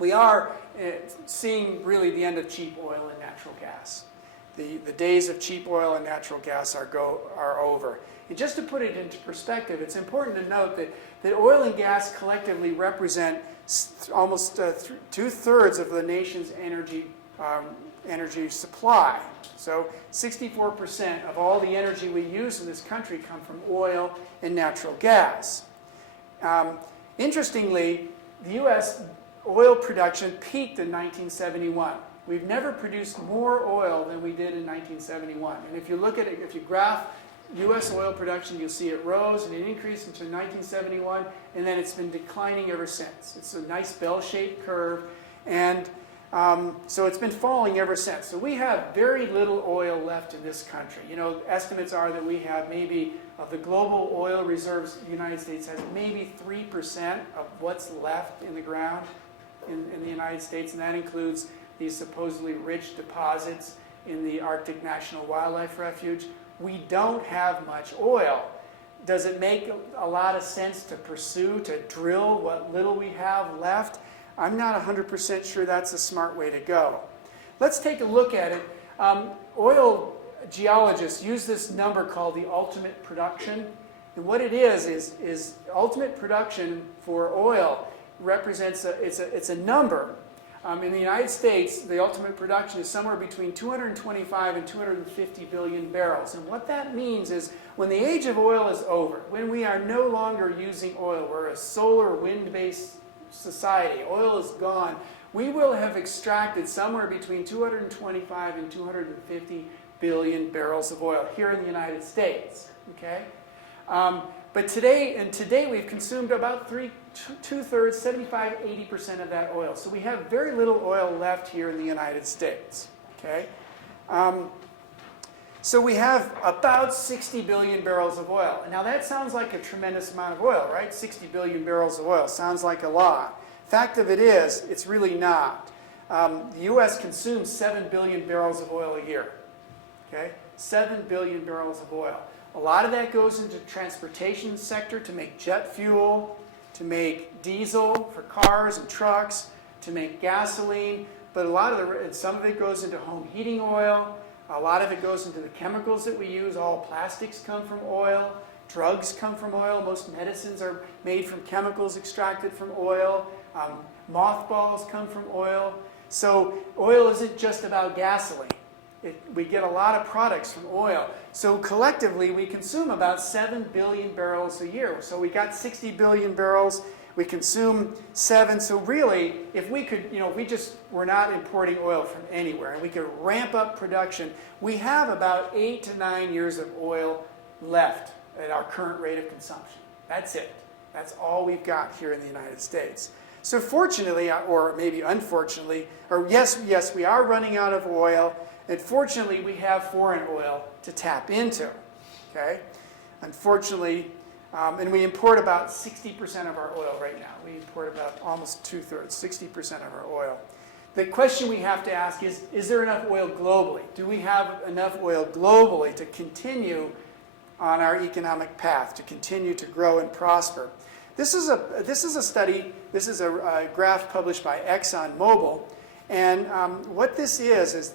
we are seeing really the end of cheap oil and natural gas. The days of cheap oil and natural gas are over. And just to put it into perspective, it's important to note that oil and gas collectively represent almost 2/3 of the nation's energy supply. So 64% of all the energy we use in this country come from oil and natural gas. Interestingly, the U.S. oil production peaked in 1971. We've never produced more oil than we did in 1971. And if you look at it, if you graph U.S. oil production, you'll see it rose and it increased until 1971, and then it's been declining ever since. It's a nice bell-shaped curve, and so it's been falling ever since. So we have very little oil left in this country. You know, estimates are that we have maybe, of the global oil reserves, the United States has maybe 3% of what's left in the ground in the United States, and that includes these supposedly rich deposits in the Arctic National Wildlife Refuge. We don't have much oil. Does it make a lot of sense to pursue, to drill what little we have left? I'm not 100% sure that's a smart way to go. Let's take a look at it. Oil geologists use this number called the ultimate production. And what it is ultimate production for oil represents, it's a number. In the United States, the ultimate production is somewhere between 225 and 250 billion barrels. And what that means is when the age of oil is over, when we are no longer using oil, we're a solar wind-based society, oil is gone, we will have extracted somewhere between 225 and 250 billion barrels of oil here in the United States. Okay? But today we've consumed about 2/3, 75, 80% of that oil. So we have very little oil left here in the United States. Okay? So we have about 60 billion barrels of oil. Now that sounds like a tremendous amount of oil, right? 60 billion barrels of oil sounds like a lot. Fact of it is, it's really not. The U.S. consumes 7 billion barrels of oil a year. Okay? 7 billion barrels of oil. A lot of that goes into the transportation sector to make jet fuel, to make diesel for cars and trucks, to make gasoline, but some of it goes into home heating oil. A lot of it goes into the chemicals that we use. All plastics come from oil. Drugs come from oil. Most medicines are made from chemicals extracted from oil. Mothballs come from oil. So oil isn't just about gasoline. We get a lot of products from oil. So collectively, we consume about 7 billion barrels a year. So we got 60 billion barrels. We consume 7. So really, if we could, we're not importing oil from anywhere, and we could ramp up production, we have about 8 to 9 years of oil left at our current rate of consumption. That's it. That's all we've got here in the United States. So fortunately, or maybe unfortunately, or yes, we are running out of oil. And fortunately, we have foreign oil to tap into. Okay? Unfortunately, and we import about 60% of our oil right now. We import about almost 2/3, 60% of our oil. The question we have to ask is there enough oil globally? Do we have enough oil globally to continue on our economic path, to continue to grow and prosper? This is a study, this is a graph published by ExxonMobil. And what this is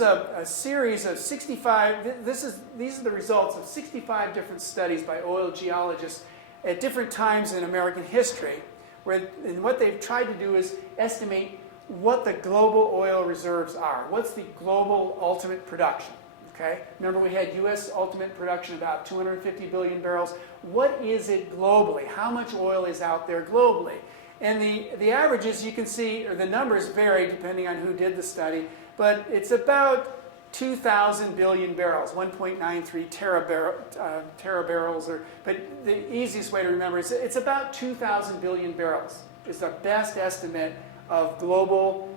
a series of 65, these are the results of 65 different studies by oil geologists at different times in American history. And what they've tried to do is estimate what the global oil reserves are. What's the global ultimate production? Okay? Remember, we had U.S. ultimate production about 250 billion barrels. What is it globally? How much oil is out there globally? And the averages, you can see, or the numbers vary depending on who did the study, but it's about 2,000 billion barrels, 1.93 terabarrels. But the easiest way to remember is it's about 2,000 billion barrels is the best estimate of global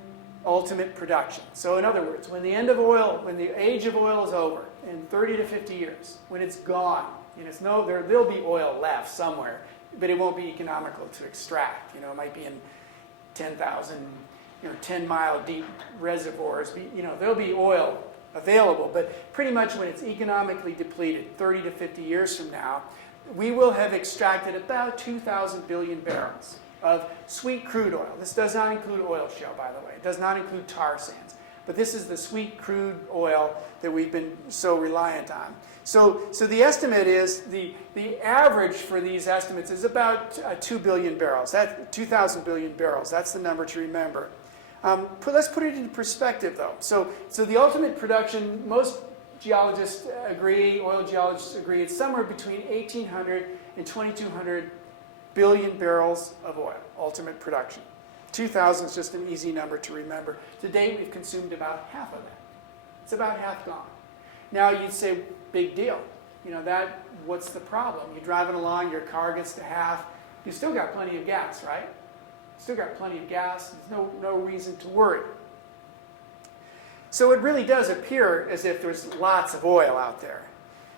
ultimate production. So in other words, when the age of oil is over in 30 to 50 years, when it's gone, there'll be oil left somewhere, but it won't be economical to extract. It might be in 10,000, 10-mile deep reservoirs. There'll be oil available, but pretty much when it's economically depleted, 30 to 50 years from now, we will have extracted about 2,000 billion barrels. of sweet crude oil. This does not include oil shale, by the way. It does not include tar sands. But this is the sweet crude oil that we've been so reliant on. So the estimate is, the average for these estimates is about 2 billion barrels. That's 2,000 billion barrels. That's the number to remember. Let's put it in perspective, though. So the ultimate production, most geologists agree, oil geologists agree, it's somewhere between 1,800 and 2,200 billion barrels of oil, ultimate production. 2,000 is just an easy number to remember. To date, we've consumed about half of that. It's about half gone. Now, you'd say, big deal. You know, what's the problem? You're driving along, your car gets to half. You've still got plenty of gas, right? Still got plenty of gas. There's no reason to worry. So it really does appear as if there's lots of oil out there.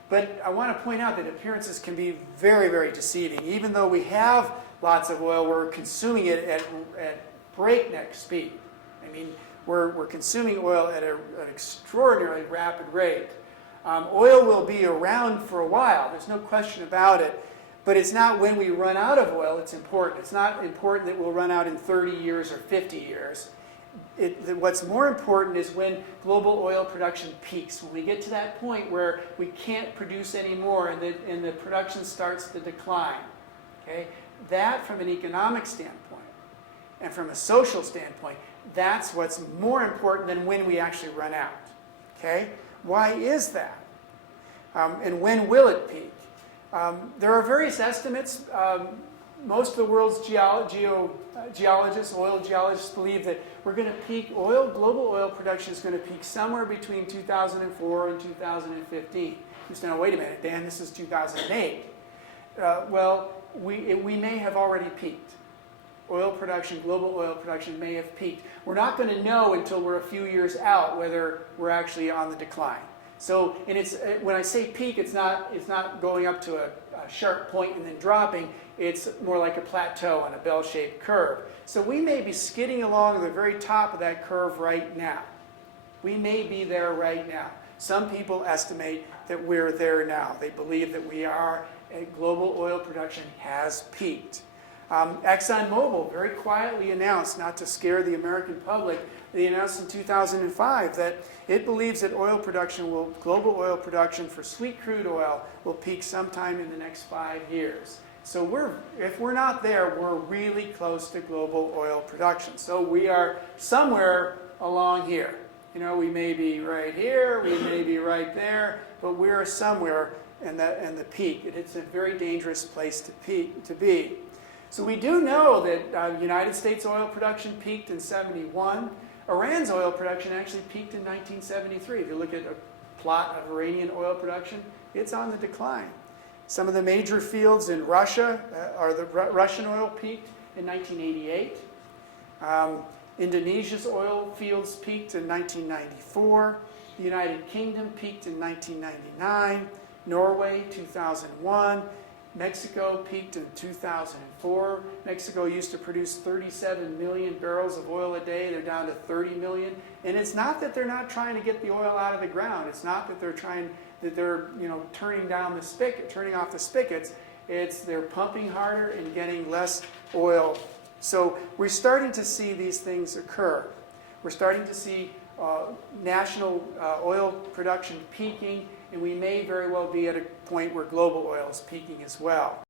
But I want to point out that appearances can be very, very deceiving. Even though we have lots of oil, we're consuming it at breakneck speed. I mean, we're consuming oil at an extraordinarily rapid rate. Oil will be around for a while. There's no question about it. But it's not when we run out of oil it's important. It's not important that we'll run out in 30 years or 50 years. What's more important is when global oil production peaks. When we get to that point where we can't produce anymore and the production starts to decline. Okay? That, from an economic standpoint and from a social standpoint, that's what's more important than when we actually run out. Okay? Why is that? And when will it peak? There are various estimates. Most of the world's geologists, oil geologists, believe that we're going to peak global oil production is going to peak somewhere between 2004 and 2015. You say, no, wait a minute, Dan, this is 2008. Well, we may have already peaked. Global oil production may have peaked. We're not going to know until we're a few years out whether we're actually on the decline. So, and when I say peak, it's not going up to a sharp point and then dropping. It's more like a plateau on a bell-shaped curve. So we may be skidding along the very top of that curve right now. We may be there right now. Some people estimate that we're there now. They believe that we are, global oil production has peaked. ExxonMobil very quietly announced, not to scare the American public, they announced in 2005 that it believes that global oil production for sweet crude oil will peak sometime in the next 5 years. So if we're not there, we're really close to global oil production. So we are somewhere along here. You know, we may be right here, we may be right there, but we're somewhere in the peak. It's a very dangerous place to be. So we do know that United States oil production peaked in '71. Iran's oil production actually peaked in 1973. If you look at a plot of Iranian oil production, it's on the decline. Some of the major fields in Russia, Russian oil peaked in 1988. Indonesia's oil fields peaked in 1994. The United Kingdom peaked in 1999. Norway, 2001. Mexico peaked in 2004. Mexico used to produce 37 million barrels of oil a day. They're down to 30 million. And it's not that they're not trying to get the oil out of the ground. It's not that they're turning off the spigots. It's they're pumping harder and getting less oil. So we're starting to see these things occur. We're starting to see national oil production peaking, and we may very well be at a point where global oil is peaking as well.